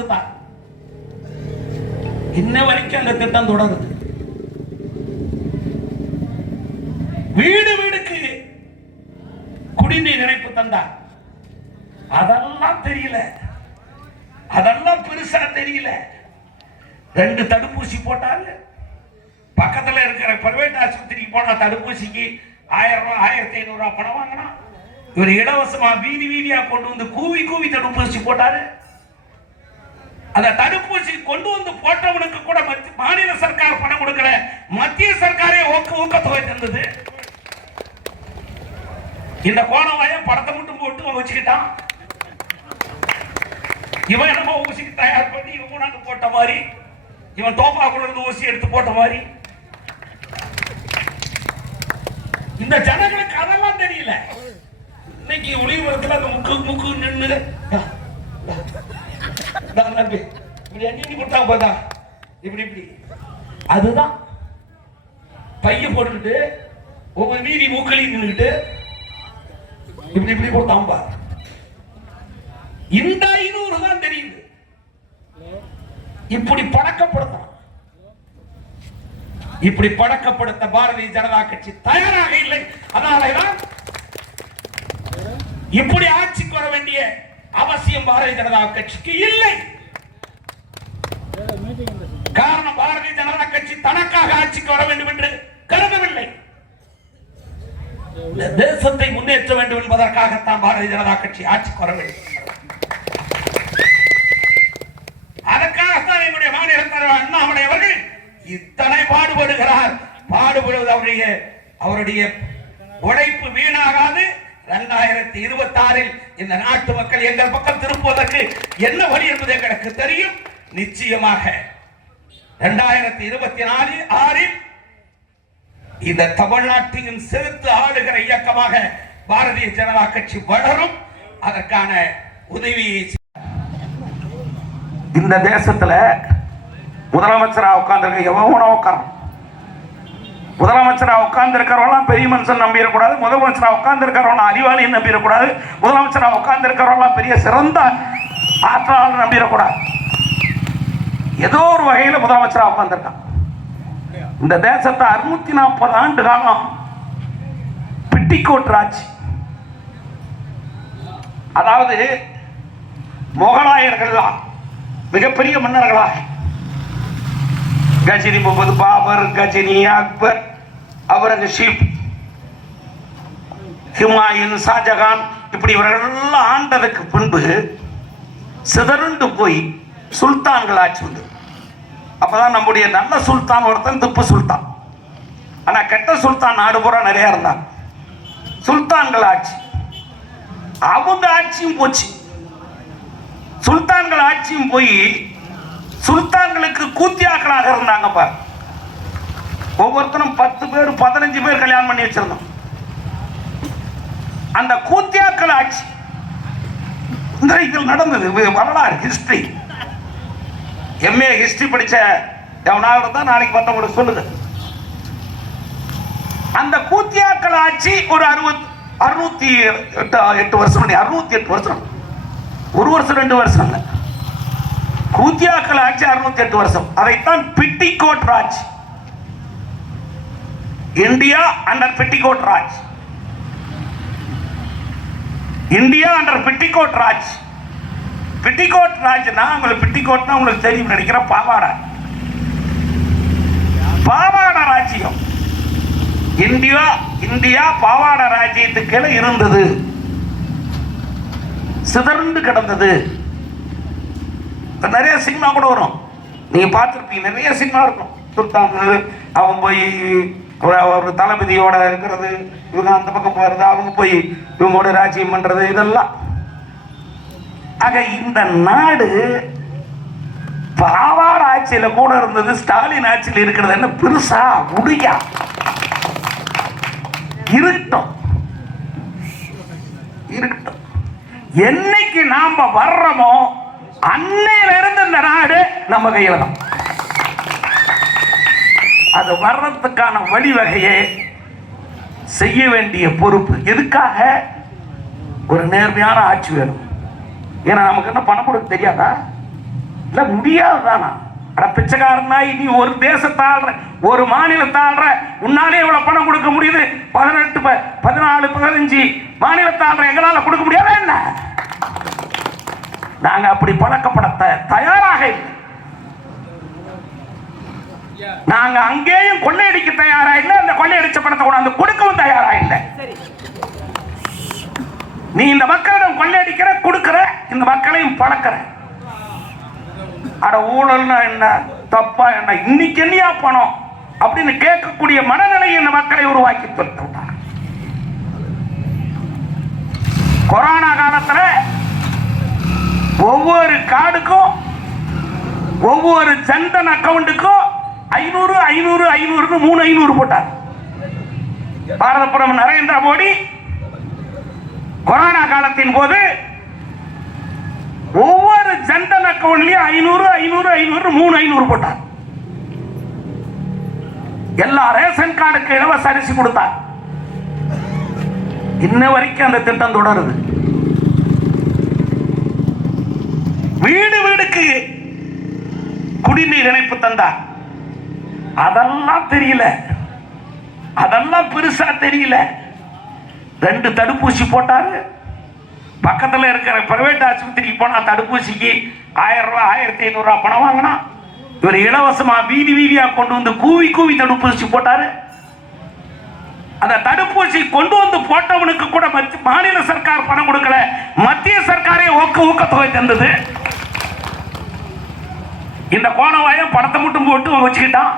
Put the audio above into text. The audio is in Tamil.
கொடுத்தார் இன்ன வரைக்கும் அந்த திட்டம் தொடருது. வீடு வீடுக்கு குடிநீர் இணைப்பு தந்தார் அதெல்லாம் தெரியல. அதெல்லாம் பெருசா தெரியல. ரெண்டு தடுப்பூசி போட்டாங்க. பக்கத்துல இருக்கிற பிரைவேட் ஆஸ்பத்திரிக்கு போனா தடுப்பூசிக்கு ஆயிரம் ரூபாய் ஆயிரத்தி ஐநூறு ரூபாய் பணம் வாங்கினா. இவர் இலவசமா வீதி வீதியா கொண்டு வந்து கூவி கூவி தடுப்பூசி போட்டாரு. அந்த தடுப்பூசி கொண்டு வந்து போட்டவனுக்கு கூட மாநில சர்க்கார் பணம் கொடுக்கல. மத்திய சர்க்காரே ஊக்க ஊக்கத்தொகை தந்தது. இந்த கோணவாய படத்தை மட்டும் போட்டு வச்சுக்கிட்டான். இவன் என்னமோ ஊசிக்கு தயார் பண்ணி இவன் கொண்டாந்து போட்ட மாதிரி. இவன் தோப்பா இருந்து ஊசி எடுத்து போட்ட மாதிரி. இந்த ஜனங்களுக்கு அதெல்லாம் தெரியல. இன்னைக்கு ஒளிபரத்துல அந்த முக்கு முக்கு நின்று தம்பி இப்படி எண்ணி கொடுத்தாங்க போதா இப்படி இப்படி. அதுதான். பைய போட்டுக்கிட்டு ஒவ்வொரு நீதி மூக்களையும் நின்றுக்கிட்டு இப்படி இப்படி கொடுத்தான் பாரு. இந்த ஐநூறு தான் தெரியுது. இப்படி பழக்கப்படுத்தும் இப்படி பழக்கப்படுத்த பாரதிய ஜனதா கட்சி தயாராக இல்லை. அதனாலதான் இப்படி ஆட்சிக்கு வர வேண்டிய அவசியம் பாரதிய ஜனதா கட்சிக்கு இல்லை. காரணம் பாரதிய ஜனதா கட்சி தனக்காக ஆட்சிக்கு வர வேண்டும் என்று கருதவில்லை. தேசத்தை முன்னேற்ற வேண்டும் என்பதற்காகத்தான் பாரதிய ஜனதா கட்சி ஆட்சிக்கு வர வேண்டும். அதற்காகத்தான் எங்களுடைய மாநில தலைவர் அண்ணாமலை அவர்கள் இத்தனை பாடுபடுகிறார். பாடுபடுவது அவருடைய அவருடைய உழைப்பு வீணாகாது. இரண்டாயிரத்தி இருபத்தி ஆறில் இந்த நாட்டு மக்கள் எங்கள் பக்கம் திருப்புவதற்கு என்ன வழி என்பது எங்களுக்கு தெரியும். நிச்சயமாக இரண்டாயிரத்தி இருபத்தி நாலு ஆறில் இந்த தமிழ்நாட்டையும் செலுத்து ஆளுகிற இயக்கமாக பாரதிய ஜனதா கட்சி வளரும். அதற்கான உதவியை இந்த தேசத்துல முதலமைச்சரா உட்கார்ந்துருக்க எவனோ உட்காரம் முதலமைச்சரா உட்கார்ந்து இருக்கிறவங்களாம் பெரிய மனுஷன் நம்பிடக்கூடாது. முதலமைச்சரா உட்கார்ந்து இருக்கிறவங்க அறிவாளியும் நம்பிடக்கூடாது. முதலமைச்சரா உட்கார்ந்து இருக்கிறவங்களாம் பெரிய சிறந்த ஆற்றலாளர் நம்பிடக்கூடாது. ஏதோ ஒரு வகையில் முதலமைச்சரா உட்கார்ந்துருக்கான். இந்த தேசத்தை அறுநூத்தி நாற்பது ஆண்டு காலம் பிட்டிக்கோட் ராஜ் அதாவது முகலாயர்கள்லாம் மிகப்பெரிய மன்னர்களா கஜினி முகமது பாபர் கஜினி அக்பர் அவுரங்கசீப் ஹிமாயின் ஷாஜகான் இப்படி இவர்களெல்லாம் ஆண்டதுக்கு பின்பு சிதறுண்டு போய் சுல்தான்கள் ஆட்சி வந்தது அப்போதான் நம்முடைய நல்ல சுல்தான் ஒருத்தன் திப்பு சுல்தான். ஆனா கெட்ட சுல்தான் நாடு பூரா நிறைய இருந்தாங்க. சுல்தான்கள் ஆட்சி அவங்க ஆட்சியும் போச்சு. சுல்தான்கள் ஆட்சியும் போய் சுல்தான்களுக்கு கூத்தியாக்களாக இருந்தாங்கப்பா ஒவ்வொருத்தரும் பத்து பேர் பதினஞ்சு பேர் கல்யாணம் பண்ணி வச்சிருந்தோம். அந்த கூத்தியாக்கள் ஆட்சி இதில் நடந்தது வரலாறு ஹிஸ்டரி எம்ஏ ஹிஸ்டரி படிச்ச எவனாக இருந்தா நாளைக்கு மற்றவங்களுக்கு சொல்லுங்க அந்த கூத்தியாக்கள் ஆட்சி ஒரு அறுபத் அறுநூத்தி எட்டு எட்டு வருஷம் அறுநூத்தி எட்டு வருஷம். ஒரு வருஷம் ரெண்டு வருஷம் இல்லை. கூத்தியாக்கள் ஆட்சி அறுநூத்தி எட்டு வருஷம். அதைத்தான் petticoat Raj. India under petticoat Raj. India under petticoat Raj. Petticoat ராஜ்னா உங்களுக்கு பிட்டிகோட்னா உங்களுக்கு தெரியும் நினைக்கிற பாவாடா. பாவாட ராஜ்யம். இந்தியா இந்தியா பாவாட ராஜ்யத்துக்கு கீழே இருந்தது. சிதறந்து கிடந்தது. நிறைய சினிமா கூட வரும். நீங்க பார்த்துருப்பீங்க நிறைய சினிமா இருக்கும். சுல்தான் அவன் போய் ஒரு- ஒரு தளபதியோட இருக்கிறது இவங்க அந்த பக்கம் போறது அவங்க போய் இவங்களோட ராஜ்யம் பண்றது இதெல்லாம். ஆக இந்த நாடு பாவாட ஆட்சியில கூட இருந்தது ஸ்டாலின் ஆட்சியில் இருக்கிறது என்ன பெருசா முடியா இருக்கட்டும். இருக்கட்டும். என்னைக்கு நாம வர்றோமோ அன்னையில இருந்து இந்த நாடு நம்ம கையில தான். அது வர்றதுக்கான வழிவகையை செய்ய வேண்டிய பொறுப்பு. எதுக்காக? ஒரு நேர்மையான ஆட்சி வேணும். ஏன்னா நமக்கு என்ன பணம் கொடுக்க தெரியாதா? இல்ல முடியாதுதானா? அட பிச்சைக்காரனாய் நீ ஒரு தேசத்தாழ்ற ஒரு மாநிலத்தை உன்னாலே இவ்வளவு பணம் கொடுக்க முடியுது? பதினெட்டு பதினாலு பதினஞ்சு மாநிலத்தை எங்களால கொடுக்க முடியாதா என்ன? நாங்க அப்படி பழக்கப்பட தயாராக இல்லை. நாங்க அங்கேயும் கொள்ளையடிக்க தயாரா இல்லை அந்த கொள்ளையடிச்ச பணத்தை கொண்டாந்து கொடுக்கவும் தயாரா இல்லை நீ இந்த மக்களிடம் கொள்ளையடிக்கிற கொடுக்கிற இந்த மக்களையும் அட ஊழல்னா என்ன? தப்பா என்ன? இன்னைக்கு என்னையா பணம்? அப்படின்னு கேட்கக்கூடிய மனநிலையை இந்த மக்களை உருவாக்கி கொடுத்து கொரோனா காலத்துல ஒவ்வொரு கார்டுக்கும் ஒவ்வொரு ஜன்தன் அக்கௌண்ட்டுக்கும் ஐநூறு ஐநூறு ஐநூறுன்னு மூணு ஐநூறு போட்டார் பாரத பிரதமர் நரேந்திர மோடி கொரோனா காலத்தின் போது ஒவ்வொரு ஜன்தன் அக்கௌண்ட்லயும் ஐநூறு ஐநூறு ஐநூறு மூணு ஐநூறு போட்டார். எல்லா ரேஷன் கார்டுக்கு இலவச அரிசி கொடுத்தார். இன்ன வரைக்கும் அந்த திட்டம் தொடருது. வீடு வீடுக்கு குடிநீர் இணைப்பு தந்தார். அதெல்லாம் தெரியல. அதெல்லாம் பெருசா தெரியல. ரெண்டு தடுப்பூசி போட்டாரு. பக்கத்தில் இருக்கிற பிரைவேட் ஆஸ்பத்திரிக்கு போனால் தடுப்பூசிக்கு ஆயிரம் ரூபா ஆயிரத்தி ஐநூறுரூவா பணம் வாங்கினா இவர் இலவசமாக வீதி வீதியாக கொண்டு வந்து கூவி கூவி தடுப்பூசி போட்டார். அந்த தடுப்பூசி கொண்டு வந்து போட்டவனுக்கு கூட மாநில சர்க்கார் பணம் கொடுக்கல. மத்திய சர்க்காரே ஊக்க ஊக்கத்தொகை தந்தது. இந்த கோணவாயம் பணத்தை மட்டும் போட்டு வச்சுக்கிட்டான்.